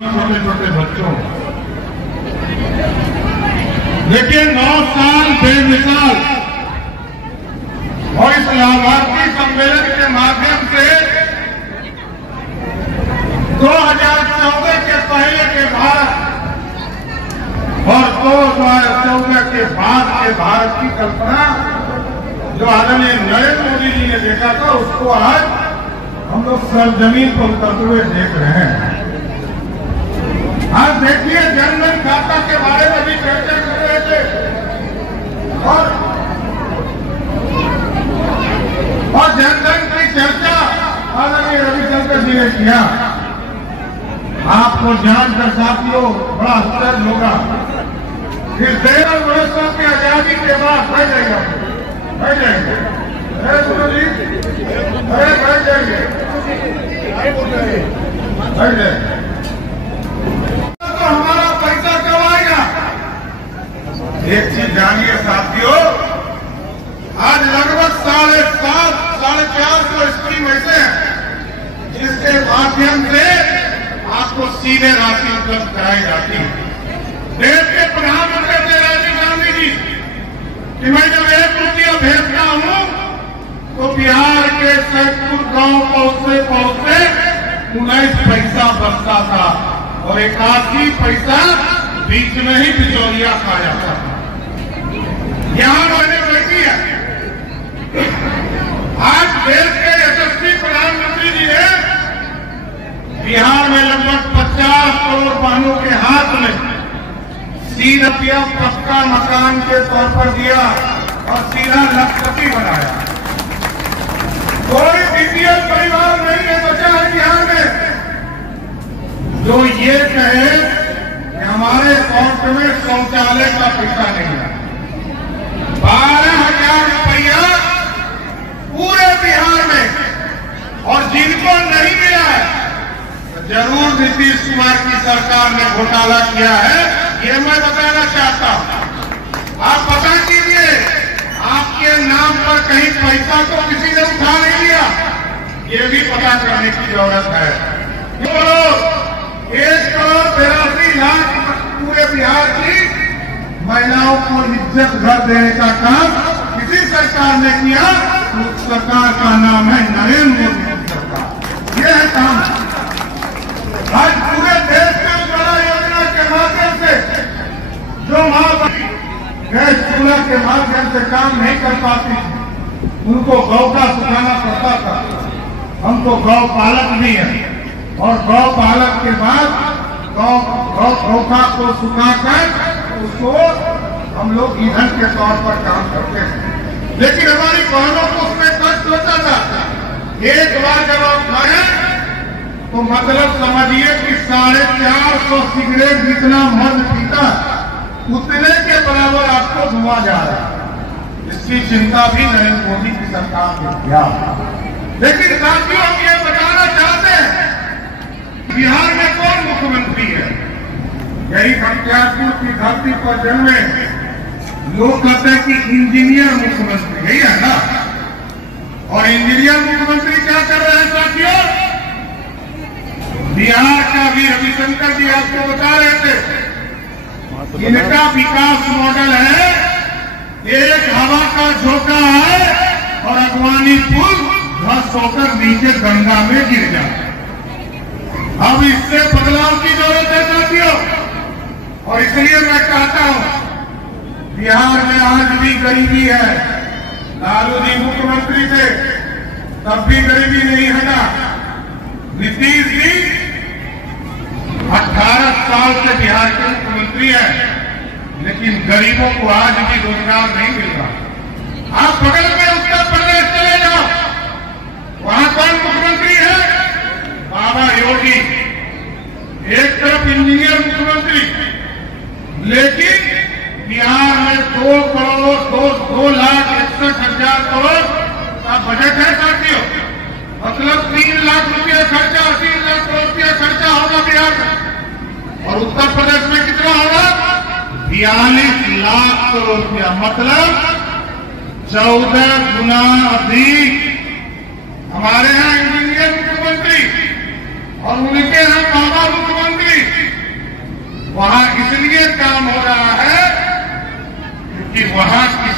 छोटे छोटे बच्चों, लेकिन 9 साल बेमिसाल और इस लाभार्थी सम्मेलन के माध्यम से 2014 के पहले के भारत और 2014 के बाद के भारत की कल्पना जो आदरणीय नरेंद्र मोदी जी ने देखा था, उसको आज हम लोग सरजमीन पर उतरते हुए देख रहे हैं। आज देखिए, जनधन खाता के बारे में भी चर्चा कर रहे थे और जनधन की चर्चा आदरणीय रविशंकर जी ने किया। आपको जानकर साथियों बड़ा आश्चर्य होगा, इस 13 वर्षों की आजादी के बाद बैठ जाएगा, बैठ जाएंगे, अरे सुनो जी, अरे बैठ जाएंगे, बैठ जाएंगे, हमारा पैसा कब आएगा? एक चीज जानिए साथियों, आज लगभग 450 स्कीम ऐसे हैं जिसके माध्यम से आपको सीधे राशि उपलब्ध कराई जाती है। देश के प्रधानमंत्री थे राजीव गांधी जी कि मैं जब 1 रुपया भेजता हूं तो बिहार के सैदपुर गांव पहुंचते पहुंचते 19 पैसा बचता था और 81 पैसा बीच में ही बिचौलिया खा जाता था। यहां मैंने बैठी है, आज देश के यशस्वी प्रधानमंत्री जी ने बिहार में लगभग 50 करोड़ वाहनों के हाथ में सीधा पक्का मकान के तौर पर दिया और सीधा लखपति बनाया। कोई बीपीएल परिवार नहीं है बचा है बिहार में जो ये कहे कि हमारे अकाउंट में शौचालय का पैसा नहीं है। 12,000 रुपया पूरे बिहार में, और जिनको नहीं मिला है तो जरूर नीतीश कुमार की सरकार ने घोटाला किया है, ये मैं बताना चाहता हूं। आप पता कीजिए, आपके नाम पर कहीं पैसा तो किसी ने उठा नहीं लिया, ये भी पता करने की जरूरत है। 1,82,00,000 पूरे बिहार की महिलाओं को इज्जत घर देने का काम किसी सरकार ने किया, उस सरकार का नाम है नरेंद्र मोदी सरकार। यह है काम। आज पूरे देश में उज्ज्वला योजना के माध्यम से जो मां गैस चूल्हा के माध्यम से काम नहीं कर पाती, उनको गौ का सुखाना पड़ता था। हम तो गौ पालक भी हैं और गौ पालक के बाद गौखा को सुखाकर उसको हम लोग ईंधन के तौर पर काम करते हैं, लेकिन हमारी बहनों को उसमें कष्ट होता था। एक बार जब आप खाए तो मतलब समझिए कि 450 सिगरेट जितना मर्द पीता उतने के बराबर आपको धुआं जा रहा है। इसकी चिंता भी नरेंद्र मोदी की सरकार ने किया। लेकिन साथियों, हम ये बताना चाहते हैं, बिहार में कौन मुख्यमंत्री है? यही बख्तियारपुर की धरती पर जन्मे लोग कहते हैं कि इंजीनियर मुख्यमंत्री, यही है ना? और इंजीनियर मुख्यमंत्री क्या कर रहे हैं साथियों? बिहार का भी रविशंकर जी आपको बता रहे थे, इनका विकास मॉडल है, एक हवा का झोंका है और अगवानी पुल ध्वस्त होकर नीचे गंगा में गिर जाए। अब इससे बदलाव की जरूरत है साथियों, और इसलिए मैं कहता हूं, बिहार में आज भी गरीबी है। लालू जी मुख्यमंत्री थे तब भी गरीबी नहीं हटा। नीतीश जी 18 साल से बिहार के मुख्यमंत्री हैं, लेकिन गरीबों को आज भी रोजगार नहीं मिल रहा। आप बगल में उत्तर प्रदेश चले जाओ, वहां कौन मुख्यमंत्री है? बाबा योगी। एक तरफ इंजीनियर मुख्यमंत्री, लेकिन बिहार में 2,61,000 करोड़ का बजट है साथियों। मतलब 3 लाख रुपया खर्चा, 3 लाख करोड़ रुपया खर्चा होगा बिहार में। और उत्तर प्रदेश में कितना होगा? 42 लाख करोड़ रुपया, मतलब 14 गुना अधिक। हमारे यहाँ इंजीनियर मुख्यमंत्री और उनके यहाँ बाबा मुख्यमंत्री।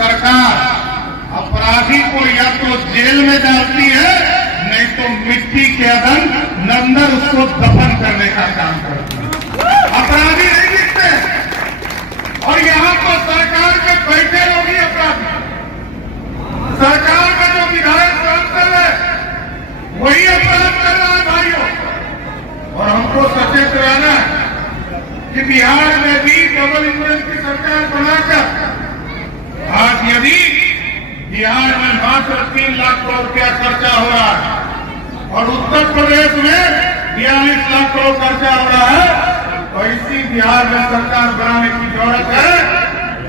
सरकार अपराधी को या तो जेल में डालती है, नहीं तो मिट्टी के अंदर उसको दफन करने का काम करती है। अपराधी नहीं दिखते। और यहाँ तो सरकार के बैठे लोग ही अपराधी, सरकार का जो विधायक सांसद है वही अपराध कर रहा है भाइयों। और हमको सचेत रहना है कि बिहार में भी डबल इंजन की सरकार बनाकर आज यदि बिहार में मात्र 3 लाख करोड़ रुपया खर्चा हो रहा है और उत्तर प्रदेश में 42 लाख करोड़ खर्चा हो रहा है, तो इसी बिहार में सरकार बनाने की जरूरत है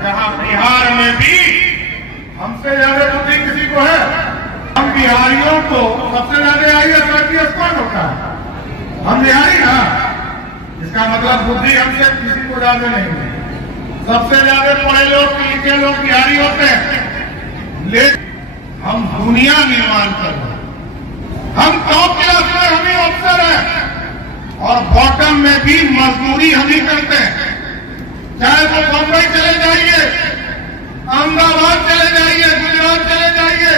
जहां बिहार में भी हमसे ज्यादा बुद्धि किसी को है। हम बिहारियों को सबसे ज्यादा IAS कौन होता है? हम बिहारी ना, इसका मतलब बुद्धि हमसे किसी को ज्यादा नहीं है। सबसे ज्यादा पढ़े लोग लिखे लोग बिहारी होते हैं, लेकिन हम दुनिया निर्माण कर रहे हैं। हम टॉप क्लास में हम ही अफसर हैं और बॉटम में भी मजदूरी हम ही करते हैं। चाहे वो बम्बई चले जाइए, अहमदाबाद चले जाइए, गुजरात चले जाइए,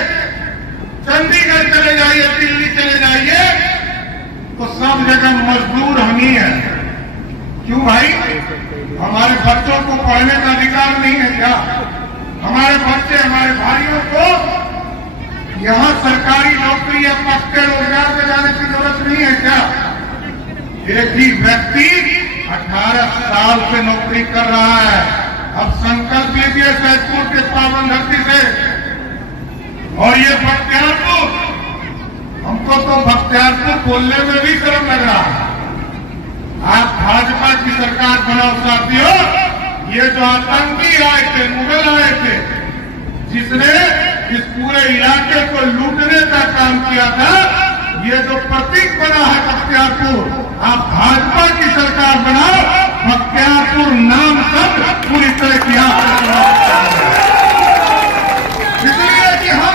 चंडीगढ़ चले जाइए, दिल्ली चले जाइए, तो सब जगह मजदूर हम ही हैं। क्यों भाई? हमारे बच्चों को पढ़ने का अधिकार नहीं है क्या? हमारे बच्चे हमारे भाइयों को यहाँ सरकारी नौकरी या पक्के रोजगार पे जाने की जरूरत नहीं है क्या? एक ही व्यक्ति 18 साल से नौकरी कर रहा है। अब संकल्प लीजिए सैदपुर के पावन धरती से, और ये बख्तियारपुर, हमको तो बख्तियारपुर बोलने में भी शर्म लग रहा है। आप भाजपा की सरकार बनाओ साथियों। ये जो आतंकी आए थे, मुगल आए थे, जिसने इस पूरे इलाके को लूटने का काम किया था, ये जो प्रतीक बना है बख्तियारपुर, आप भाजपा की सरकार बनाओ, बख्तियारपुर नाम सब पूरी तरह किया। इसलिए कि हम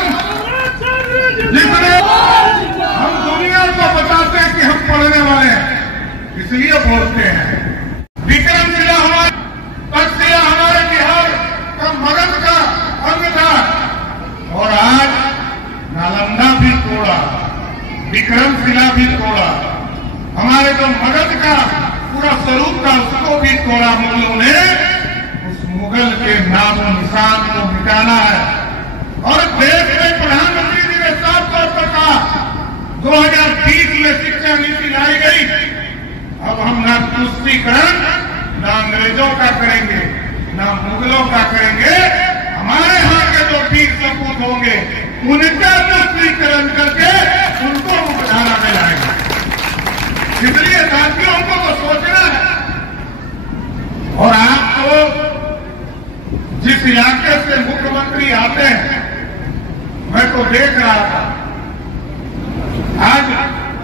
दुनिया को बताते हैं कि हम पढ़ने वाले हैं, इसलिए बोलते हैं। विक्रम जिला हमारे तक्षशिला हमारे बिहार का मगध का अंग था, और आज नालंदा भी तोड़ा, विक्रमशिला भी तोड़ा, हमारे जो मगध का पूरा स्वरूप था उसको भी तोड़ा मुगलों ने। उस मुगल के नाम और निशान को मिटाना है। और देश में प्रधानमंत्री जी ने साफ तौर पर कहा 2020 में शिक्षा नीति लाई गई। अब हम ना तुष्टीकरण ना अंग्रेजों का करेंगे, ना मुगलों का करेंगे। हमारे यहाँ के जो वीर सपूत होंगे उनका तुष्टीकरण करके उनको मुख्यधारा में लाएंगे। इसलिए साथियों हमको तो सोचना है। और आपको जिस इलाके से मुख्यमंत्री आते हैं, मैं तो देख रहा था, आज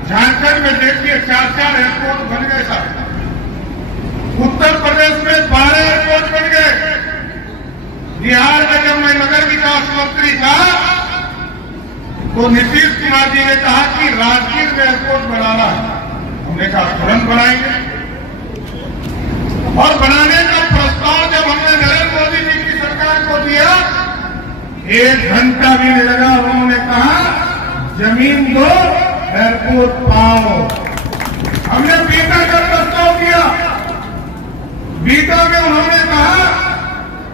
झारखंड में देखिए 4 एयरपोर्ट बन गए साहब। उत्तर प्रदेश में 12 एयरपोर्ट बन गए। बिहार में जब मैं नगर विकास मंत्री था तो नीतीश कुमार जी ने कहा कि राजगीर में एयरपोर्ट बनाना है। हमने कहा तुरंत बनाएंगे। और बनाने का प्रस्ताव जब हमने नरेंद्र मोदी जी की सरकार को दिया, 1 घंटा भी नहीं लगा। उन्होंने कहा जमीन दो, एयरपोर्ट पाओ। हमने बीटा का प्रस्ताव दिया। बीटा में उन्होंने कहा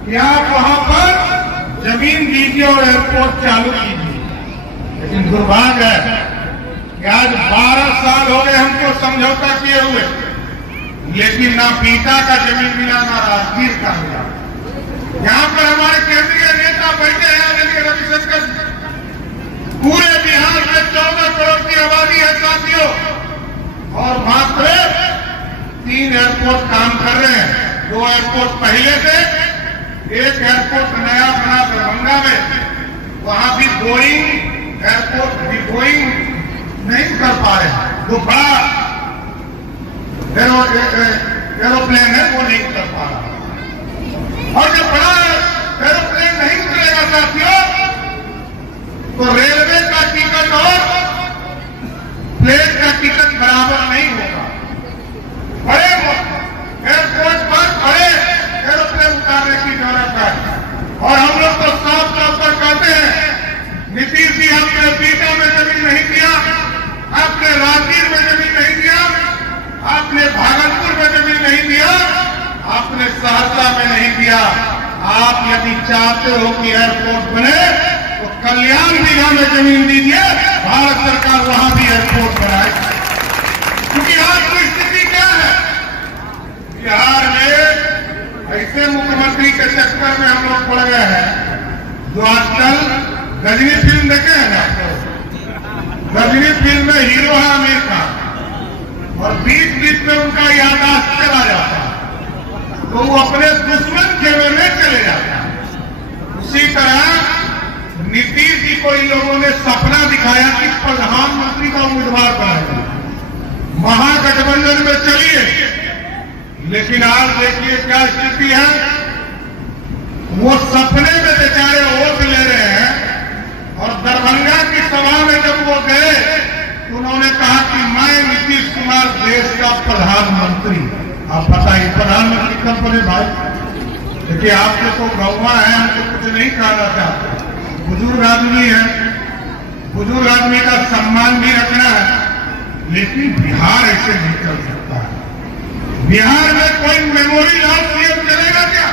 कि आप वहां पर जमीन दीजिए और एयरपोर्ट चालू कीजिए। लेकिन दुर्भाग्य है कि आज 12 साल हो गए हमको समझौता किए हुए, लेकिन ना बीटा का जमीन मिला, ना राजगीर का मिला। यहाँ पर हमारे केंद्रीय नेता बैठे हैं, आदरणीय रविशंकर। पूरे बिहार में 14 करोड़ की आबादी है साथियों, और मात्र 3 एयरपोर्ट काम कर रहे हैं। 2 एयरपोर्ट पहले से, 1 एयरपोर्ट नया बना दरभंगा में, वहां भी बोइंग एयरपोर्ट भी बोइंग नहीं कर पा रहे। जो बड़ा एरोप्लेन है वो नहीं कर पा रहा। और जब बड़ा एरोप्लेन नहीं उतरेगा साथियों, तो रेलवे का टिकट और प्लेन का टिकट बराबर नहीं होगा। बड़े एयरपोर्ट पर बड़े एरोप्लेन उतारने की जरूरत है। और हम लोग तो नहीं दिया, आपने सहरसा में नहीं दिया। आप यदि चाहते हो कि एयरपोर्ट बने तो कल्याण बिघा में जमीन दीजिए, भारत सरकार वहां भी एयरपोर्ट बनाए। क्योंकि आज की स्थिति क्या है, बिहार में ऐसे मुख्यमंत्री के चक्कर में हम लोग पड़ गए हैं जो आजकल गजनी फिल्म देखे हैं ना, गजनी फिल्म में हीरो है आमिर खान और बीच में उनका याददाश्त चला जाता है तो वो अपने दुश्मन खेमे में चले जाता है। उसी तरह नीतीश जी को इन लोगों ने सपना दिखाया कि प्रधानमंत्री का उम्मीदवार बनाएंगे, महागठबंधन में चलिए, लेकिन आज देखिए क्या स्थिति है। वो सपने में बेचारे वोट ले रहे हैं और दरभंगा की सभा में जब वो गए तो उन्होंने कहा कि मैं नीतीश कुमार देश का प्रधानमंत्री। आप बताइए प्रधानमंत्री कब बने भाई? देखिए आपके तो गौवा है, हमको कुछ नहीं कहना चाहते, बुजुर्ग आदमी है, बुजुर्ग आदमी का सम्मान भी रखना है, लेकिन बिहार ऐसे नहीं चल सकता है। बिहार में कोई मेमोरी लॉस सीएम चलेगा क्या?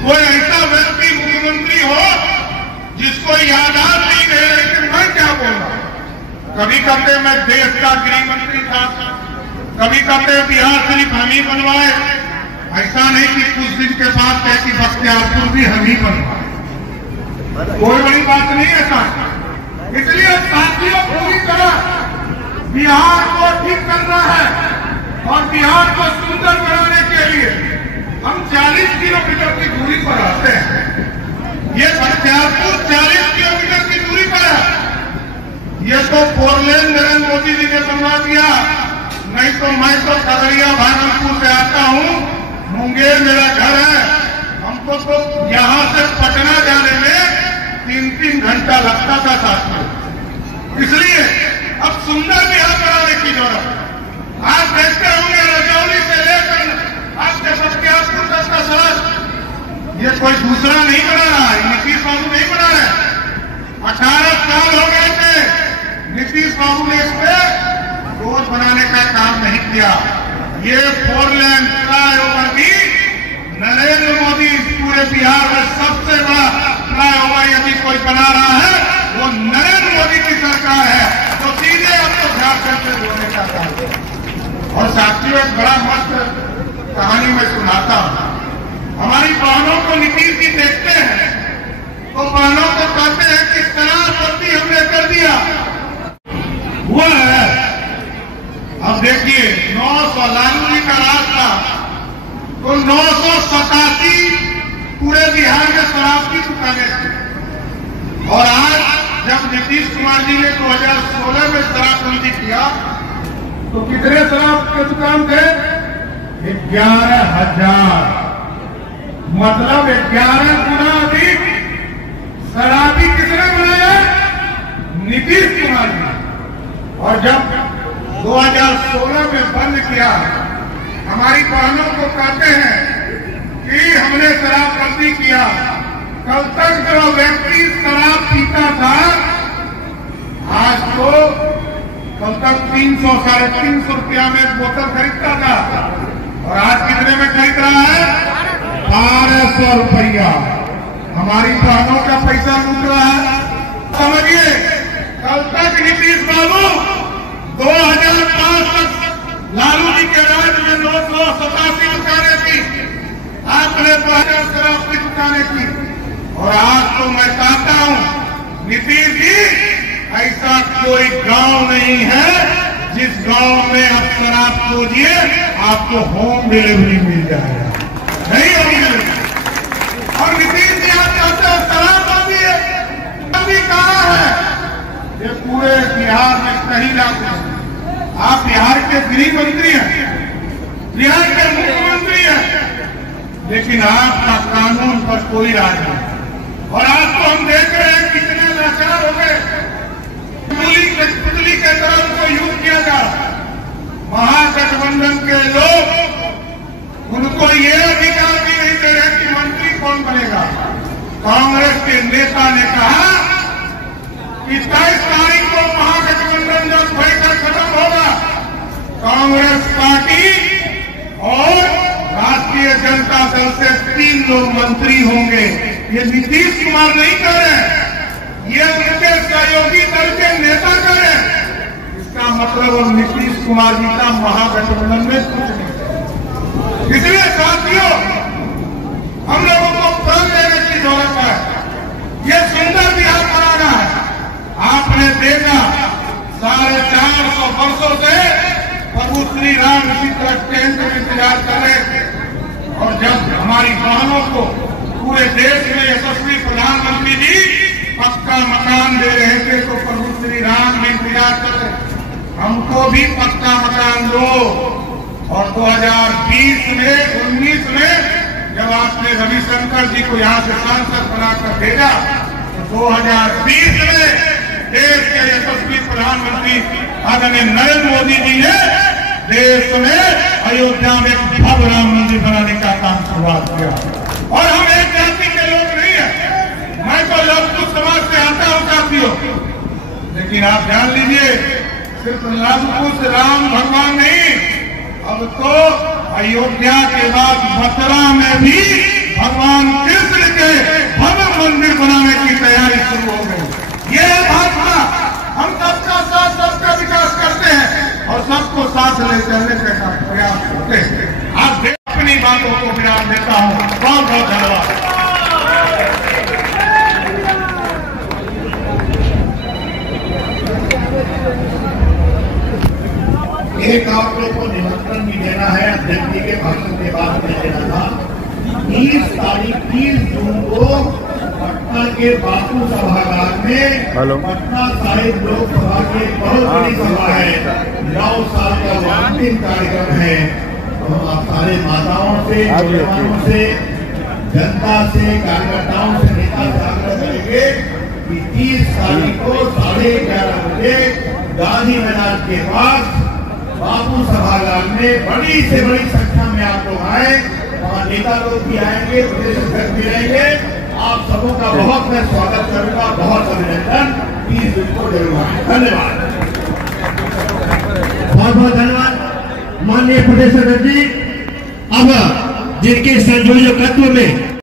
कोई ऐसा व्यक्ति मुख्यमंत्री हो जिसको याददाश्त नहीं रहे, लेकिन मैं क्या बोल रहा हूं, कभी कहते मैं देश का गृह मंत्री था, कभी कहते बिहार सिर्फ हम ही बनवाए, ऐसा नहीं कि कुछ दिन के बाद कहे कि बख्तियारपुर भी हम ही बनवाए, कोई बड़ी बात नहीं है साथ। इसलिए साथियों पूरी तरह बिहार को ठीक करना है और बिहार को सुंदर बनाने के लिए हम 40 किलोमीटर की दूरी पर आते हैं। ये बख्तियारपुर 40 किलोमीटर की दूरी पर है। ये तो 4 लेन नरेंद्र मोदी जी ने बनवा दिया, नहीं तो मैं तो खगड़िया भागलपुर से आता हूँ, मुंगेर मेरा घर है, हमको तो यहाँ से पटना जाने में 3-3 घंटा लगता था साथियों। इसलिए अब सुंदर बिहार बनाने की जरूरत। आप देखते होंगे रजौली से लेकर आपके बख्तियारपुर तक का सड़क ये कोई दूसरा नहीं बना रहा है, नीतीश बाबू नहीं बना रहे। 18 साल हो गए थे, नीतीश बाबू ने इस पे रोड बनाने का काम नहीं किया। ये 4 लेन फ्लाईओवर भी नरेंद्र मोदी पूरे बिहार में सबसे बड़ा फ्लाईओवर यदि कोई बना रहा है वो नरेंद्र मोदी की सरकार है, तो सीधे आपको झारखंड से जोड़ने का काम। और साथियों एक बड़ा मस्त कहानी मैं सुनाता हूं। हमारी बहनों को नीतीश जी देखते हैं तो बहनों को कहते हैं कि शराबबंदी हमने कर दिया, हुआ है। अब देखिए 900 लालू जी का राज था तो 987 पूरे बिहार में शराब की दुकानें थी, और आज जब नीतीश कुमार जी ने 2016 में शराबबंदी किया तो कितने शराब के दुकान थे? 11,000। मतलब 11 गुना अधिक शराबी किसने बनाया? नीतीश कुमार जी। और जब 2016 में बंद किया, हमारी बहनों को कहते हैं कि हमने शराबबंदी किया। कल तक जो व्यक्ति शराब पीता था आज तो कल तक 300-350 रुपया में एक बोतल खरीदता था, और आज कितने में खरीद रहा है? 1200 रुपया। हमारी बहनों का पैसा लूट रहा है। समझिए कल तक नीतीश बाबू 2005 तक लालू जी के राज में 987 दुकानें थी, आपने 2000 शराब की दुकानें की, और आज तो मैं कहता हूं नीतीश जी ऐसा कोई गांव नहीं है जिस गांव में आप शराब खोजिए आपको होम डिलीवरी मिल जाएगा, नहीं होगी। और नीतीश जी आप चाहते हैं शराबबंदी है, अभी कहाँ है? ये पूरे बिहार में कहीं लागू। आप बिहार के गृह मंत्री हैं, बिहार के मुख्यमंत्री हैं, लेकिन आपका कानून पर कोई राज नहीं। और आज तो हम देख रहे हैं कितने लाचार हो गए, पुतली के तरह उनको यूज किया जा रहा। महागठबंधन के लोग उनको ये अधिकार भी नहीं दे रहे कि मंत्री कौन बनेगा। कांग्रेस के नेता ने कहा कि 23 तारीख को महागठबंधन जब बैठक खत्म होगा, कांग्रेस पार्टी 3 लोग मंत्री होंगे। ये नीतीश कुमार नहीं कर रहे हैं, ये उनके सहयोगी दल के नेता कर रहे हैं। इसका मतलब और नीतीश कुमार जी का महागठबंधन में कुछ नहीं। इसलिए साथियों, हम लोगों को प्रण लेने की जरूरत है। ये सुंदर बिहार बनाना है। आपने देखा 450 वर्षों से प्रभु श्री राम इसी तरह टेंट में इंतजार कर रहे थे, और जब हमारी बहनों को पूरे देश में यशस्वी प्रधानमंत्री जी पक्का मकान दे रहे थे, तो प्रभु श्री राम भी इंतजार कर रहे, हमको भी पक्का मकान दो। और 2020 में 19 में जब आपने रविशंकर जी को यहाँ से सांसद बनाकर भेजा, तो 2020 में देश के यशस्वी प्रधानमंत्री आदरणीय नरेंद्र मोदी जी ने देश में अयोध्या में एक भव्य राम मंदिर बनाने का काम शुरुआत किया। और हम एक जाति के लोग नहीं है, मैं तो लघु समाज से आता हूँ साथियों, लेकिन आप जान लीजिए सिर्फ लघु राम भगवान नहीं, अब तो अयोध्या के बाद मथुरा में भी भगवान कृष्ण के भव्य मंदिर बनाने की तैयारी शुरू हो गई। ये भाजपा, हम सबका साथ सबका विकास करते हैं और सबको साथ ले चलने का प्रयास करते हैं। आज अपनी बातों को विराम देता हूँ। बहुत बहुत धन्यवाद। एक आप लोग को निमंत्रण भी देना है, अध्यक्ष जी के भाषण के बाद में देना था। 30 जून को पटना के बापू सभागार में पटना साहिब लोकसभा की बहुत बड़ी सभा है। 9 साल का वो अंतिम कार्यक्रम है। हम आप सारे माताओं से, नौजवानों से, जनता से, कार्यकर्ताओं से, नेता से आग्रह करेंगे कि 30 तारीख को 11:30 बजे गांधी मैदान के पास बापू सभागार में बड़ी से बड़ी संख्या में आप लोग आए। वहाँ नेता लोग भी आएंगे, प्रदेश अध्यक्ष भी रहेंगे। आप सबों का बहुत मैं स्वागत करूंगा, बहुत अभिनंदन। 30 जून को जरूर आए। धन्यवाद, बहुत बहुत धन्यवाद माननीय प्रदेश अध्यक्ष जी। अब जिनके संयोजकत्व में